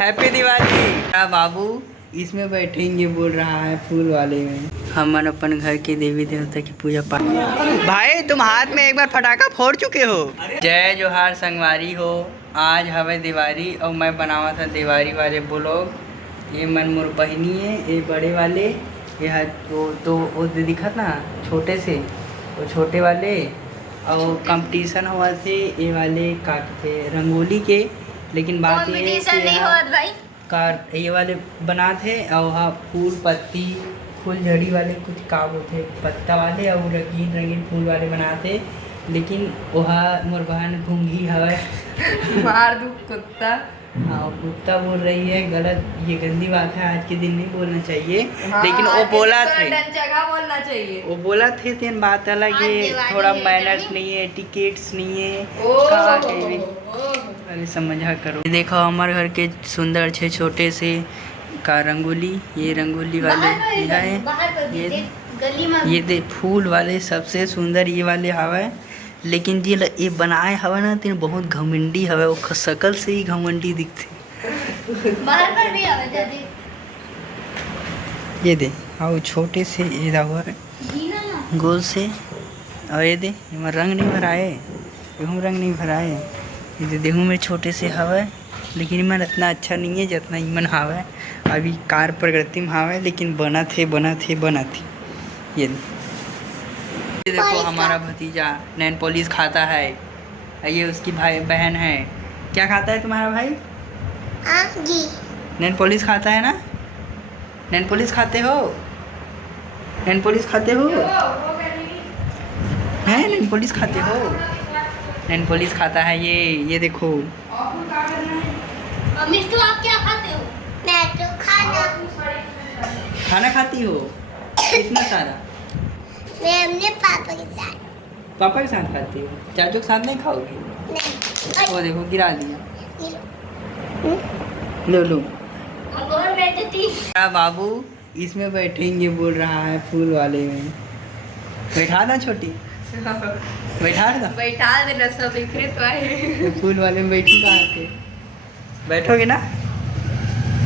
Happy Diwali. बाबू इसमें बैठेंगे बोल रहा है फूल वाले में। हम अपन घर के देवी देवता की पूजा पाठ। भाई तुम हाथ में एक बार पटाखा फोड़ चुके हो। जय जोहार संगवारी हो। आज हवे दिवाली और मैं बनावा था दिवाली वाले ब्लॉग। ये मन मोर बहनी है, ये बड़े वाले, ये वो दिखत ना छोटे से, वो छोटे वाले। और कंपटीशन हुआ थे ये वाले काटते रंगोली के, लेकिन बात ये नहीं हुआ भाई कार ये वाले बना थे। और हाँ फूल पत्ती फूल झड़ी वाले कुछ काम होते पत्ता वाले और रंगीन रंगीन फूल वाले बनाते। लेकिन वहाँ मोर बहन घूंगी हवा मार दू कुत्ता। हाँ कुत्ता बोल रही है गलत, ये गंदी बात है, आज के दिन नहीं बोलना चाहिए। हाँ, लेकिन वो बोला थे जगह बोलना चाहिए, वो बोला थे तेन बात अलग है, थोड़ा मैनर्स नहीं है, टिकेट्स नहीं है। अरे समझा करो। देखो हमारे घर के सुंदर अच्छे छोटे से का रंगोली, ये रंगोली वाले ये दे फूल वाले सबसे सुंदर ये वाले हवा। लेकिन जी ये बनाए हवा ना तेन बहुत घमंडी हवा, वो शकल से ही घमंडी दिखते। बाहर पर भी हवा ये दे आओ छोटे से ये हुआ गोल से। और ये दे इमर रंग नहीं भराए, गेहूँ रंग नहीं भराए। ये देहूँ में छोटे से हवा, लेकिन इमन इतना अच्छा नहीं है जितना इमन हवा। अभी कार प्रगति में हवा, लेकिन बना थे। ये देखो हमारा भतीजा नैन पॉलिश खाता है, ये उसकी भाई बहन है। क्या खाता है तुम्हारा भाई? जी नैन पॉलिश खाता है ना? नैन पॉलिश खाते हो? नैन पॉलिश खाते हो? हैं नैन पॉलिश खाते हो? नैन पॉलिश खाता है ये देखो। मिष्टू आप क्या खाते हो? मैं तो खाना खाती हो कितना सारा? मैं अपने पापा के साथ खाती हो, चाचू के साथ नहीं खाओगी? नहीं। वो देखो गिरा दिया। लो बाबू इसमें बैठेंगे बोल रहा है फूल वाले में। बैठा ना छोटी, बैठा देना सब तो फूल वाले में बैठी कहाँ के? बैठोगे ना?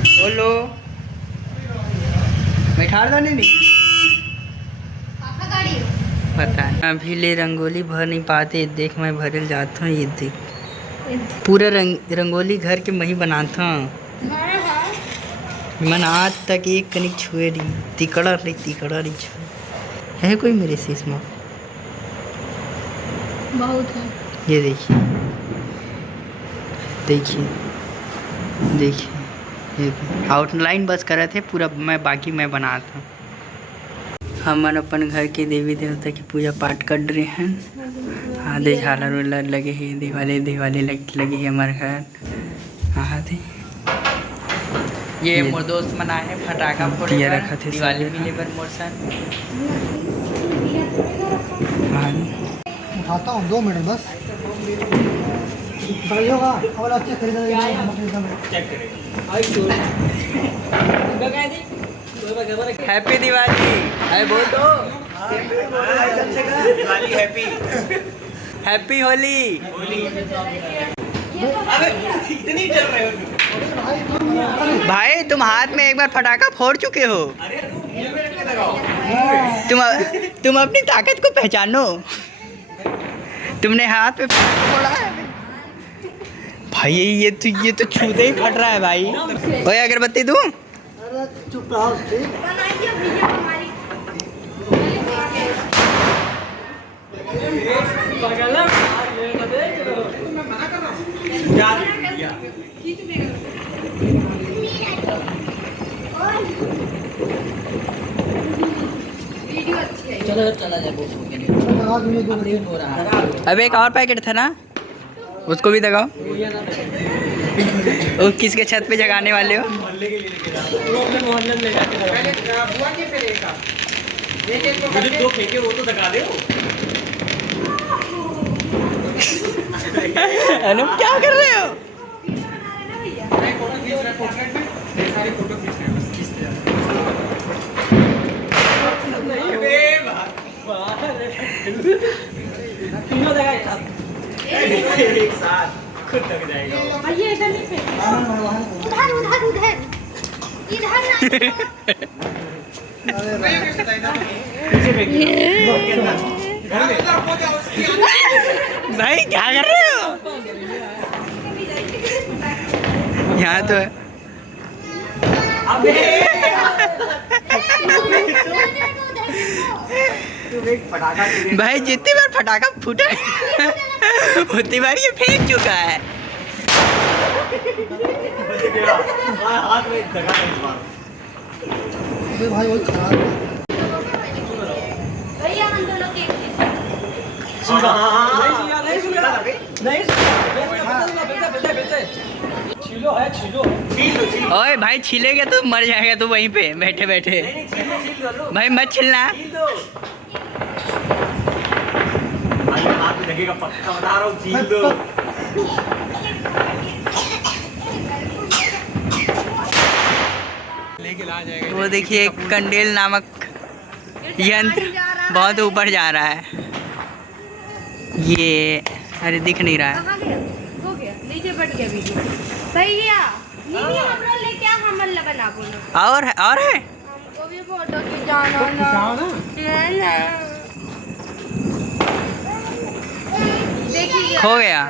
बोलो बैठा दो नहीं पता है। अभी ले रंगोली भर नहीं पाते, देख मैं भरल जाता हूँ। ये देख पूरा रंगोली घर के मैं ही बनाता हूँ। मन आज तक एक कनिक छुए नहीं, तिकड़ा नहीं छुए है कोई मेरे से इसमें बहुत है। ये देखिए ये आउटलाइन बस कर रहे थे, पूरा बाकी मैं बनाता हूँ। हम अपन घर के देवी देवता की पूजा पाठ कर रहे हैं। आधे झालर वालर लगे हैं, दिवाली लगी है हमारे घर। आधे ये मोर दोस्त मना है फटाखा फोड़े रखा थे दिवाली मिले पर मोरसन। उठाता हूँ 2 मिनट बस। और अच्छा हैप्पी दिवाली। अरे बोल दो दिवाली हैप्पी होली। इतनी डर रहे हो भाई तुम हाथ में एक बार पटाखा फोड़ चुके हो। तुम अपनी ताकत को पहचानो। तुमने हाथ में फोड़ा है भाई। ये तो छूते ही फट रहा है भाई। ओए अगरबत्ती दूं? चुप रहो। चला जाए। अब एक और पैकेट था ना, उसको भी दगाओ। वो किसके छत पे जगाने वाले हो? दो फेंके वो तो दगा दे। अनुप क्या कर रहे हो? एक साथ खुद तक जाएगा। पीछे फेंकिए के अंदर भाई क्या कर रहे हो? यहाँ तो है। भाई जितनी बार पटाखा फूटा उतनी बार ये फेंक चुका है। हाथ में जगह है इस बार। अबे भाई वही खराब है। भैया हम दोनों के ओए भाई छिलेगा तो मर जाएगा तू वहीं पे बैठे बैठे। भाई मत छिलना। हाथ में लगेगा पक्का बता रहा हूँ छील दो। वो देखिए कंडेल नामक यंत्र बहुत ऊपर जा रहा है। ये अरे दिख नहीं रहा है। कहाँ गया? हो गया नीचे बैठ गया वीडियो भैया नीचे हमरा लेके आ हम अल्लाह बना बोलो और है हमको भी फोटो खिंचाना ना देखिए हो गया।